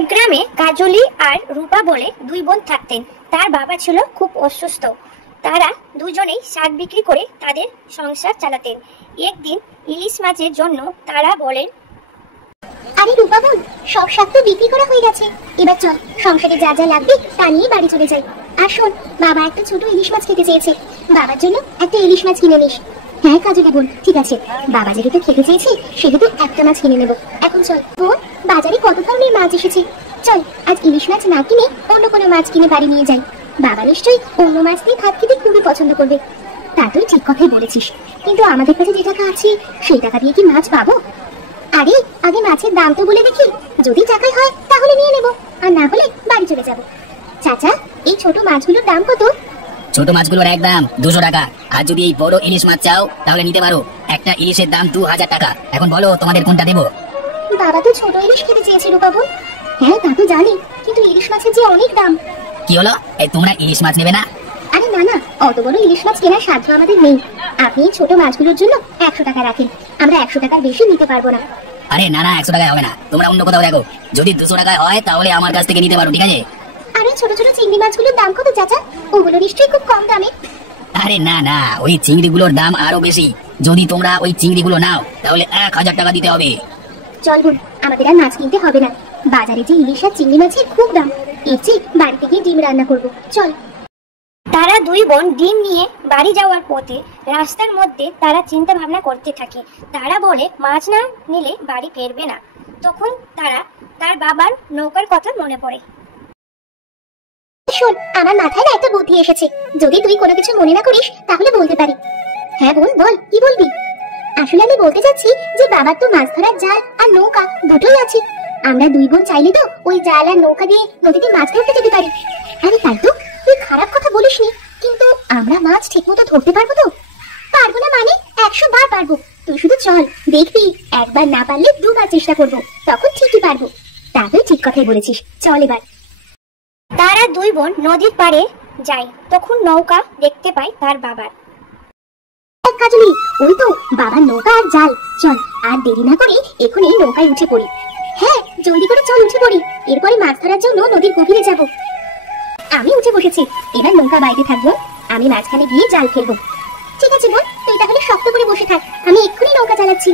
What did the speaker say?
এক গ্রামে কাজলি আর রূপা বলে দুই বোন থাকতেন। তার বাবা ছিল খুব অসুস্থ। তারা দুজনেই শাক বিক্রি করে তাদের সংসার চালাতেন। একদিন ইলিশ মাছের জন্য তারা বলেন, আরে রূপা বোন, সব শাক তো বিক্রি করা হয়ে গেছে, এবার চল সংসারে যা যা লাগবে তা নিয়ে বাড়ি চলে যাই। আর শোন, বাবা একটা ছোট ইলিশ মাছ খেতে চেয়েছে, বাবার জন্য একটা ইলিশ মাছ কিনে নিস। হ্যাঁ কাজলি বোন, ঠিক আছে, বাবা যেহেতু খেতে চেয়েছে সেহেতু একটা মাছ কিনে নেব। এখন চল বোন, বাজারে কত ধরনের মাছ এসেছে, চল আজ ইলিশ মাছ না কিনে অন্য কোনো মাছ কিনে বাড়ি নিয়ে যাই। বাবা নিশ্চয়ই অন্য মাছ দিয়ে ভাত খেতে খুবই পছন্দ করবে। তা তুই ঠিক কথাই বলেছিস, কিন্তু আমাদের কাছে যে টাকা আছে সেই টাকা দিয়ে কি মাছ পাবো? আরে আগে মাছের দাম তো বলে দেখি, যদি টাকায় হয় তাহলে নিয়ে নেব, আর না হলে বাড়ি চলে যাব। চাচা, এই ছোট মাছগুলোর দাম কত? ছোট মাছগুলোর একদম 200 টাকা। আর যদি এই বড় ইলিশ মাছ চাও তাহলে নিতে পারো, একটা ইলিশের দাম 2000 টাকা। এখন বলো তোমাদের কোনটা দেবো? বাবা তো ছোট ইলিশ খেতে চেয়েছে রূপা বোন। হ্যাঁ তা তো জানি, কিন্তু ইলিশ মাছের যে অনেক দাম। কি হলো, এই তোমরা ইলিশ মাছ নেবে না? আরে না না, অত বড় ইলিশ মাছ কেনার সাধ্য আমাদের নেই। আপনি ছোট মাছগুলোর জন্য 100 টাকা রাখেন, আমরা 100 টাকার বেশি নিতে পারবো না। আরে না না, 100 টাকায় হবে না, তোমরা অন্য কোথাও দেখো। যদি 200 টাকায় হয় তাহলে আমার কাছ থেকে নিতে পারো, ঠিক আছে? আরে ছোট ছোট চিংড়ি মাছগুলোর দাম কত চাচা? ওগুলো নিশ্চয়ই খুব কম দামে। আরে না না, ওই চিংড়িগুলোর দাম আরো বেশি। যদি তোমরা ওই চিংড়িগুলো নাও তাহলে 1000 টাকা দিতে হবে। চল বোন, আমাদের আর মাছ কিনতে হবে না। বাজারে যে ইলিশ আর চিংড়ি মাছের খুব দাম, এর চেয়ে বাড়িতে গিয়ে ডিম রান্না করবো, চল। তারা দুই বোন ডিম নিয়ে বাড়ি যাওয়ার পথে রাস্তার মধ্যে তারা চিন্তা ভাবনা করতে থাকে। তারা বলে মাছ না নিলে বাড়ি ফিরবে না। তখন তার বাবার নৌকার কথা মনে পড়ে। শোন, আমার মাথায় না একটা বুদ্ধি এসেছে, যদি তুই কোনো কিছু মনে না করিস তাহলে বলতে পারি। হ্যাঁ বোন, বল কি বলবি? আসলে আমি বলতে চাচ্ছি যে বাবার তো মাছ ধরার জাল আর নৌকা দুটোই আছে। আমরা দুই বোন চাইলে তো ওই জাল আর নৌকা দিয়ে নদীতে মাছ ধরতে যেতে পারি। আরে তাই তো, তুই খারাপ কথা বলিসনি, কিন্তু আমরা মাছ ঠিকমতো ধরতে পারবো তো? পারবো না মানে 100 বার পারবো। তুই শুধু চল, দেখবি একবার না পারলে 2 বার চেষ্টা করবো, তখন ঠিকই পারবো। তা তুই ঠিক কথাই বলেছিস, চল এবার। তারা দুই বোন নদীর পাড়ে যায়। তখন নৌকা দেখতে পায় তার বাবার। কাজলি, ওই তো বাবার নৌকা আর জাল, চল আর দেরি না করে এখনই নৌকায় উঠে পড়ি। হ্যাঁ জলদি করে চল, উঠে পড়ি, এরপরে মাছ ধরার জন্য নদীর গভীরে যাব। আমি উঠে বসেছি, এবার নৌকা বাইরে থাকবো, আমি মাঝখানে গিয়ে জাল ফেলবো। ঠিক আছে বোন, তুই তাহলে শক্ত করে বসে থাক, আমি এক্ষুনি নৌকা চালাচ্ছি।